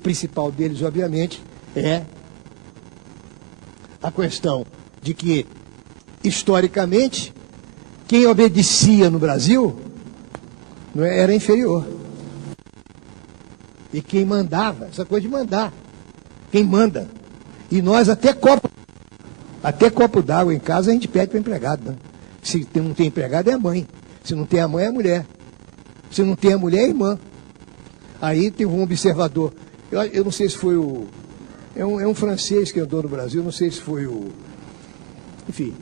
principal deles, obviamente, é a questão de que, historicamente, quem obedecia no Brasil era inferior. E quem mandava, essa coisa de mandar, quem manda. E nós até copo d'água em casa a gente pede para o empregado. Né? Se não tem empregado é a mãe. Se não tem a mãe é a mulher. Se não tem a mulher é a irmã. Aí teve um observador, eu não sei se foi o... É um francês que andou no Brasil, não sei se foi o... Enfim,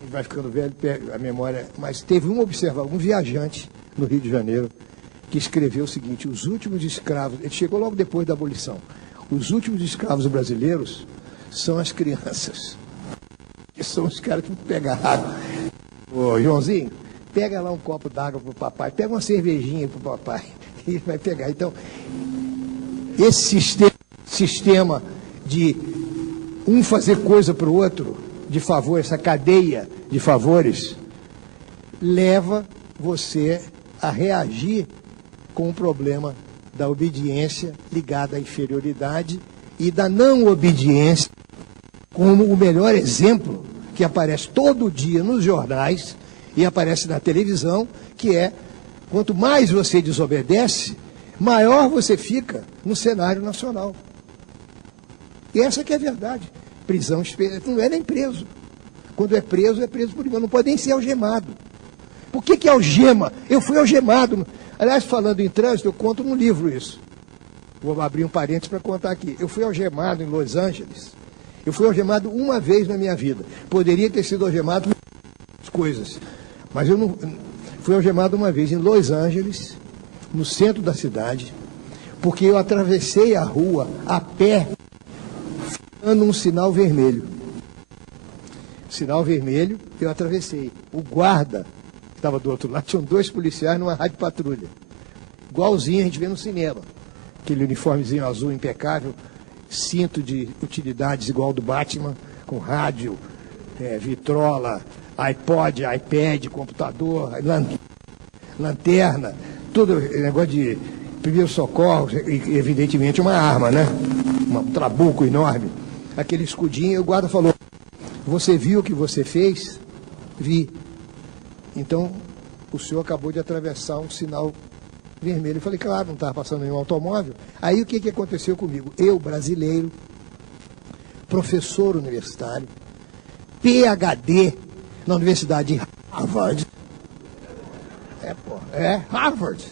a gente vai ficando velho, pega a memória, mas teve um observador, um viajante no Rio de Janeiro, que escreveu o seguinte: os últimos escravos, ele chegou logo depois da abolição, os últimos escravos brasileiros são as crianças, que são os caras que pegaram. Ô, Joãozinho, pega lá um copo d'água para o papai, pega uma cervejinha para o papai, e ele vai pegar. Então, esse sistema de um fazer coisa para o outro, de favor, essa cadeia de favores, leva você a reagir com o problema da obediência ligada à inferioridade e da não obediência como o melhor exemplo que aparece todo dia nos jornais e aparece na televisão, que é, quanto mais você desobedece, maior você fica no cenário nacional. E essa que é a verdade. Prisão, não é nem preso. Quando é preso por engano, não pode nem ser algemado. Por que algema? Eu fui algemado. Aliás, falando em trânsito, eu conto no livro isso. Vou abrir um parênteses para contar aqui. Eu fui algemado em Los Angeles. Eu fui algemado uma vez na minha vida. Poderia ter sido algemado por coisas. Mas eu não... Fui algemado uma vez em Los Angeles, no centro da cidade, porque eu atravessei a rua a pé, ficando um sinal vermelho. Sinal vermelho, eu atravessei. O guarda que estava do outro lado, tinham 2 policiais numa rádio patrulha. Igualzinho a gente vê no cinema. Aquele uniformezinho azul impecável, cinto de utilidades igual do Batman, com rádio, vitrola, iPod, iPad, computador, lanterna, todo negócio de primeiro socorro, e evidentemente uma arma, né? Um trabuco enorme. Aquele escudinho, e o guarda falou: você viu o que você fez? Vi. Então, o senhor acabou de atravessar um sinal vermelho. Eu falei: claro, não estava passando nenhum automóvel. Aí o que aconteceu comigo? Eu, brasileiro, professor universitário, PhD na Universidade de Harvard. Harvard.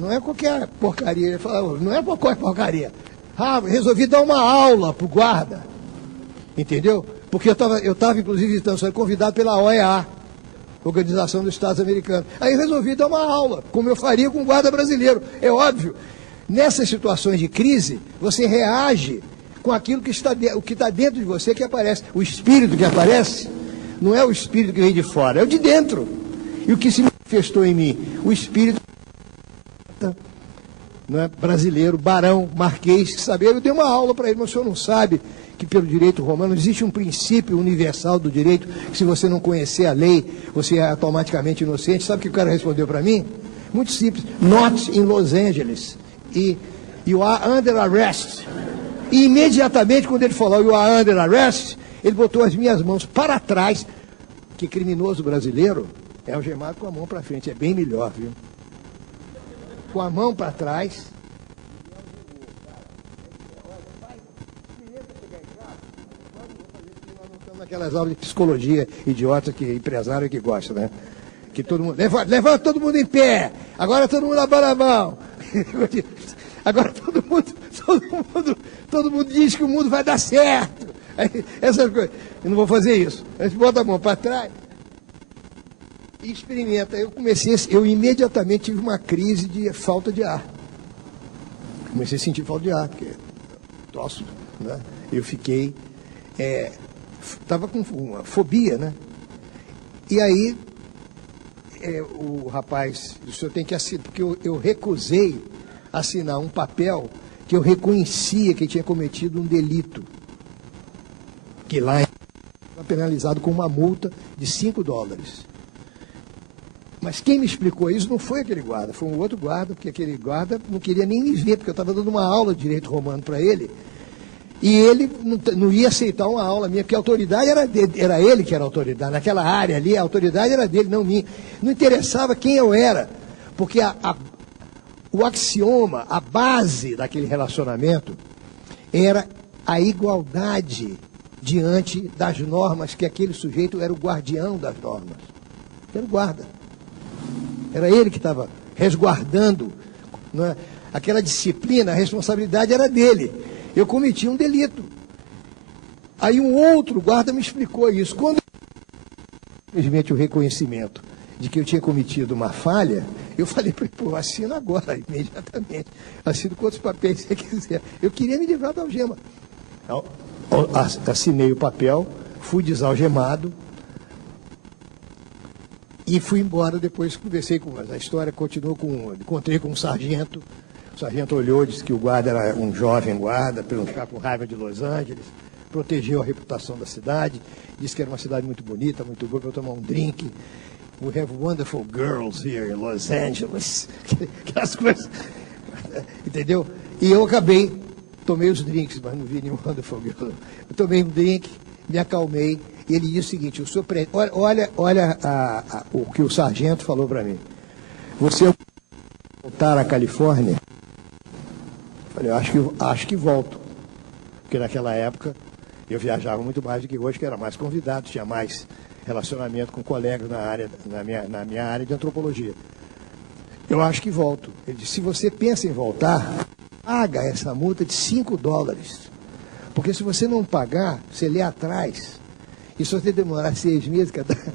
Não é qualquer porcaria. Ele falou, não é qualquer porcaria. Harvard, resolvi dar uma aula para o guarda. Entendeu? Porque eu estava inclusive visitando, sou convidado pela OEA, Organização dos Estados Americanos. Aí eu resolvi dar uma aula, como eu faria com o guarda brasileiro. É óbvio, nessas situações de crise, você reage com aquilo que está dentro de você que aparece. O espírito que aparece não é o espírito que vem de fora, é o de dentro. E o que se manifestou em mim? O espírito, não é, brasileiro, barão, marquês, que sabia. Eu dei uma aula para ele, mas o senhor não sabe que pelo direito romano existe um princípio universal do direito, que se você não conhecer a lei, você é automaticamente inocente. Sabe o que o cara respondeu para mim? Muito simples: not in Los Angeles. E you are under arrest. E imediatamente, quando ele falou you are under arrest, ele botou as minhas mãos para trás, que criminoso brasileiro é algemado com a mão para frente. É bem melhor, viu? Com a mão para trás. Aquelas aulas de psicologia idiota que empresário que gosta, né? Que todo mundo levanta todo mundo em pé. Agora todo mundo abana a mão. Agora todo mundo diz que o mundo vai dar certo. Essas coisas. Eu não vou fazer isso. A gente bota a mão para trás e experimenta. Eu imediatamente tive uma crise de falta de ar. Comecei a sentir falta de ar, porque tosse, né? Eu fiquei... Estava com uma fobia, né? E aí, o rapaz, o senhor tem que assinar, porque eu recusei assinar um papel que eu reconhecia que tinha cometido um delito, que lá era penalizado com uma multa de $5. Mas quem me explicou isso não foi aquele guarda, foi um outro guarda, porque aquele guarda não queria nem me ver, porque eu estava dando uma aula de direito romano para ele, e ele não ia aceitar uma aula minha, porque a autoridade era ele que era a autoridade. Naquela área ali, a autoridade era dele, não minha. Não interessava quem eu era, porque o axioma, a base daquele relacionamento, era a igualdade diante das normas, que aquele sujeito era o guardião das normas. Era o guarda. Era ele que estava resguardando, não é? Aquela disciplina, a responsabilidade era dele. Eu cometi um delito. Aí um outro guarda me explicou isso. Quando simplesmente o reconhecimento de que eu tinha cometido uma falha, eu falei para ele, pô, assina agora, imediatamente. Assino quantos papéis você quiser. Eu queria me livrar da algema. Então, assinei o papel, fui desalgemado e fui embora. Depois conversei com... A história continuou com... Encontrei com um sargento. O sargento olhou, disse que o guarda era um jovem guarda, para não ficar com raiva de Los Angeles, protegeu a reputação da cidade, disse que era uma cidade muito bonita, muito boa para eu tomar um drink. We have wonderful girls here in Los Angeles. Aquelas coisas, entendeu? E eu acabei, tomei os drinks, mas não vi nenhum wonderful girl. Eu tomei um drink, me acalmei, e ele disse o seguinte, olha o que o sargento falou para mim. Você voltar à Califórnia? Falei, acho que volto. Porque naquela época eu viajava muito mais do que hoje, que era mais convidado, tinha mais relacionamento com colegas na minha área de antropologia. Eu acho que volto. Ele disse, se você pensa em voltar, paga essa multa de $5. Porque se você não pagar, você lê atrás. E se você demorar 6 meses,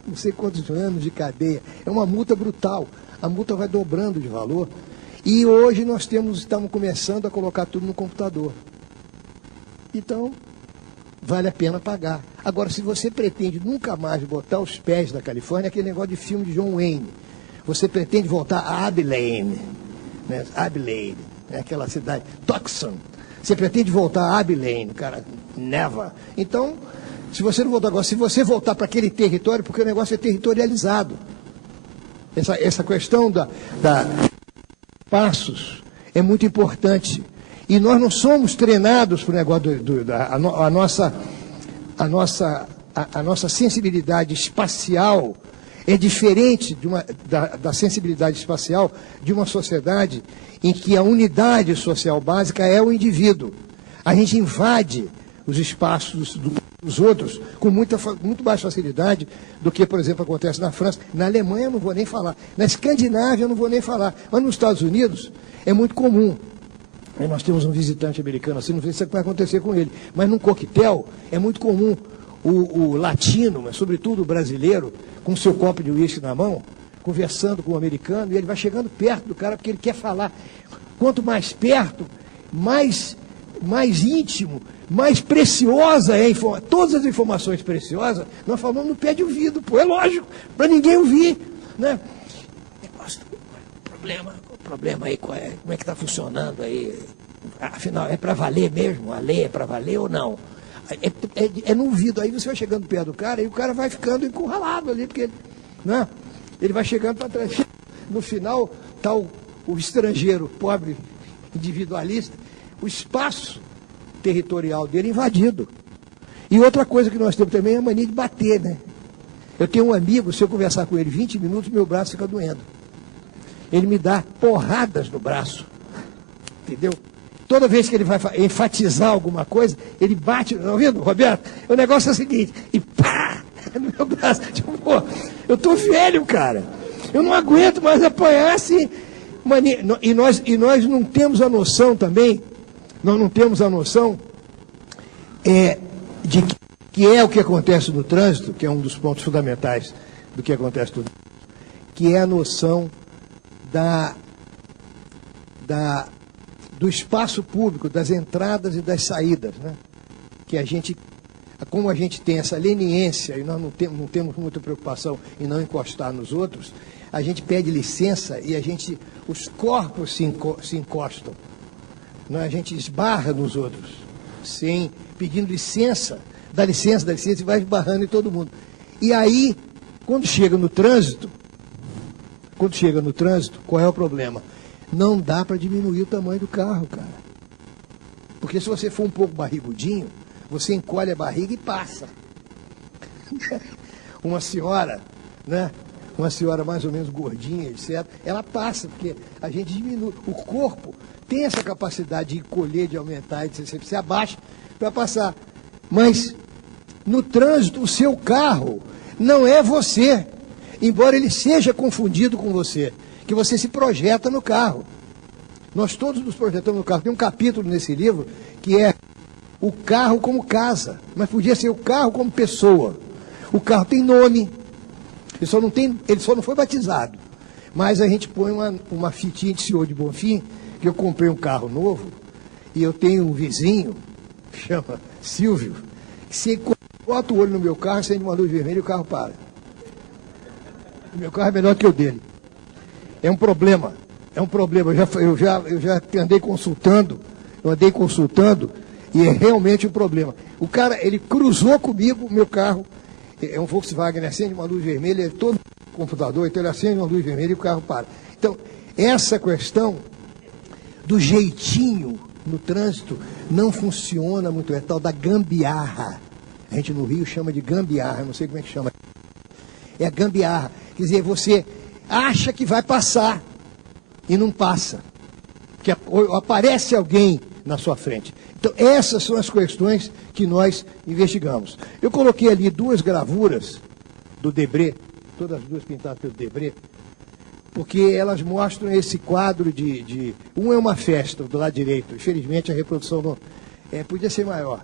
não sei quantos anos de cadeia, é uma multa brutal. A multa vai dobrando de valor. E hoje nós estamos começando a colocar tudo no computador. Então, vale a pena pagar. Agora, se você pretende nunca mais botar os pés na Califórnia, aquele negócio de filme de John Wayne, você pretende voltar a Abilene, né? Abilene, né? Aquela cidade, Tucson, você pretende voltar a Abilene, cara, never. Então, se você não voltar agora, se você voltar para aquele território, porque o negócio é territorializado. Essa questão da passos é muito importante. E nós não somos treinados para o negócio a nossa sensibilidade espacial é diferente da sensibilidade espacial de uma sociedade em que a unidade social básica é o indivíduo. A gente invade os espaços dos outros com muito mais facilidade do que, por exemplo, acontece na França. Na Alemanha eu não vou nem falar. Na Escandinávia eu não vou nem falar. Mas nos Estados Unidos é muito comum. Aí nós temos um visitante americano assim, não sei se vai acontecer com ele. Mas num coquetel é muito comum o latino, mas sobretudo o brasileiro, com seu copo de uísque na mão, conversando com o americano, e ele vai chegando perto do cara porque ele quer falar. Quanto mais perto, mais íntimo, mais preciosa é a informação. Todas as informações preciosas, nós falamos no pé de ouvido, pô, é lógico, para ninguém ouvir, né? O problema aí, como é que está funcionando aí? Afinal, é para valer mesmo? A lei é para valer ou não? É no ouvido, aí você vai chegando perto do cara e o cara vai ficando encurralado ali, porque né? Ele vai chegando para trás. No final, está o estrangeiro, pobre, individualista, o espaço territorial dele invadido. E outra coisa que nós temos também é a mania de bater, né? Eu tenho um amigo, se eu conversar com ele 20 minutos, meu braço fica doendo. Ele me dá porradas no braço, entendeu? Toda vez que ele vai enfatizar alguma coisa, ele bate, tá ouvindo, Roberto? O negócio é o seguinte, e pá, no meu braço. Tipo, pô, eu tô velho, cara. Eu não aguento mais apanhar assim. E nós não temos a noção também, nós não temos a noção de que é o que acontece no trânsito, que é um dos pontos fundamentais do que acontece no trânsito, que é a noção do espaço público, das entradas e das saídas, né? Que como a gente tem essa leniência e nós não temos muita preocupação em não encostar nos outros, a gente pede licença e os corpos se encostam, né? A gente esbarra nos outros, pedindo licença, dá licença, e vai esbarrando em todo mundo. E aí, quando chega no trânsito, quando chega no trânsito, qual é o problema? Não dá para diminuir o tamanho do carro, cara. Porque se você for um pouco barrigudinho, você encolhe a barriga e passa. Uma senhora, né? Uma senhora mais ou menos gordinha, etc., ela passa, porque a gente diminui. O corpo tem essa capacidade de encolher, de aumentar, etc. Você abaixa para passar. Mas no trânsito, o seu carro não é você, embora ele seja confundido com você, que você se projeta no carro. Nós todos nos projetamos no carro. Tem um capítulo nesse livro que é o carro como casa, mas podia ser o carro como pessoa. O carro tem nome, ele só não foi batizado. Mas a gente põe uma fitinha de senhor de Bonfim, que eu comprei um carro novo, e eu tenho um vizinho, que chama Silvio, que se bota o olho no meu carro, acende uma luz vermelha e o carro para. O meu carro é melhor que o dele. É um problema. É um problema. Eu já andei consultando, e é realmente um problema. O cara, ele cruzou comigo o meu carro, é um Volkswagen, ele acende uma luz vermelha, é todo computador, então ele acende uma luz vermelha e o carro para. Então, essa questão do jeitinho no trânsito não funciona muito, é tal da gambiarra. A gente no Rio chama de gambiarra, não sei como é que chama. É a gambiarra. Quer dizer, você acha que vai passar e não passa. Que aparece alguém na sua frente. Então, essas são as questões que nós investigamos. Eu coloquei ali 2 gravuras do Debré, todas as 2 pintadas pelo Debré, porque elas mostram esse quadro um é uma festa, do lado direito. Infelizmente, a reprodução não, podia ser maior.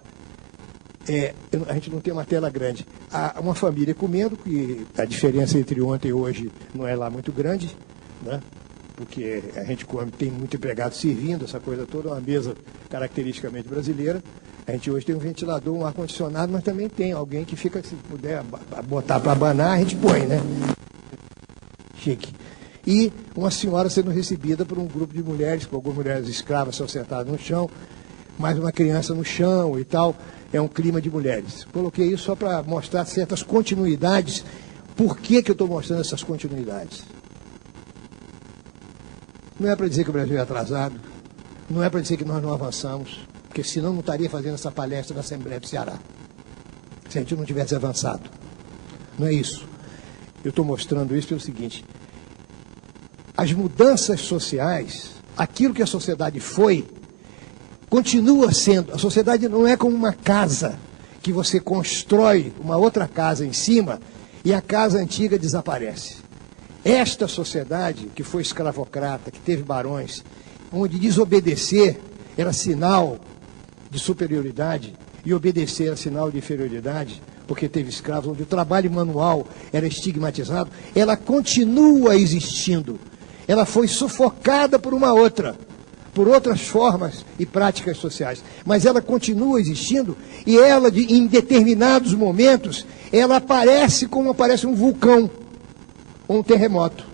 A gente não tem uma tela grande. Há uma família comendo, que a diferença entre ontem e hoje não é lá muito grande, né? Porque a gente come, tem muito empregado servindo, essa coisa toda, uma mesa caracteristicamente brasileira. A gente hoje tem um ventilador, um ar-condicionado, mas também tem alguém que fica, se puder botar para abanar, a gente põe, né? Chique. E uma senhora sendo recebida por um grupo de mulheres, com algumas mulheres escravas são sentadas no chão, mais uma criança no chão e tal. É um clima de mulheres. Coloquei isso só para mostrar certas continuidades. Por que eu estou mostrando essas continuidades? Não é para dizer que o Brasil é atrasado, não é para dizer que nós não avançamos, porque senão não estaria fazendo essa palestra na Assembleia do Ceará, se a gente não tivesse avançado. Não é isso. Eu estou mostrando isso pelo seguinte: as mudanças sociais, aquilo que a sociedade foi, continua sendo. A sociedade não é como uma casa que você constrói uma outra casa em cima e a casa antiga desaparece. Esta sociedade que foi escravocrata, que teve barões, onde desobedecer era sinal de superioridade e obedecer era sinal de inferioridade, porque teve escravos, onde o trabalho manual era estigmatizado, ela continua existindo. Ela foi sufocada por uma outra, por outras formas e práticas sociais. Mas ela continua existindo e ela, em determinados momentos, ela aparece como aparece um vulcão ou um terremoto.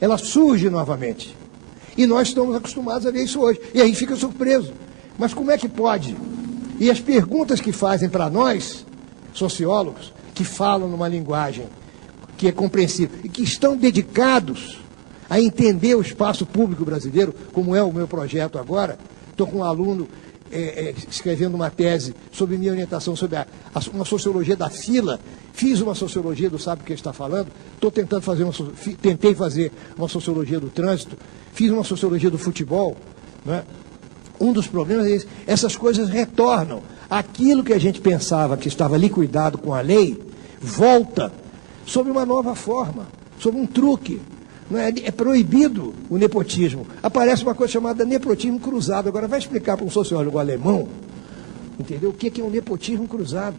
Ela surge novamente. E nós estamos acostumados a ver isso hoje. E aí fica surpreso. Mas como é que pode? E as perguntas que fazem para nós, sociólogos, que falam numa linguagem que é compreensível e que estão dedicados a entender o espaço público brasileiro, como é o meu projeto agora. Estou com um aluno escrevendo uma tese sobre minha orientação, sobre uma sociologia da fila. Fiz uma sociologia do sabe o que está falando. Tentei fazer uma sociologia do trânsito. Fiz uma sociologia do futebol. Né? Um dos problemas é esse. Essas coisas retornam. Aquilo que a gente pensava que estava liquidado com a lei, volta sob uma nova forma, sob um truque. Não é, é proibido o nepotismo. Aparece uma coisa chamada nepotismo cruzado. Agora, vai explicar para um sociólogo alemão, entendeu? O que é um nepotismo cruzado?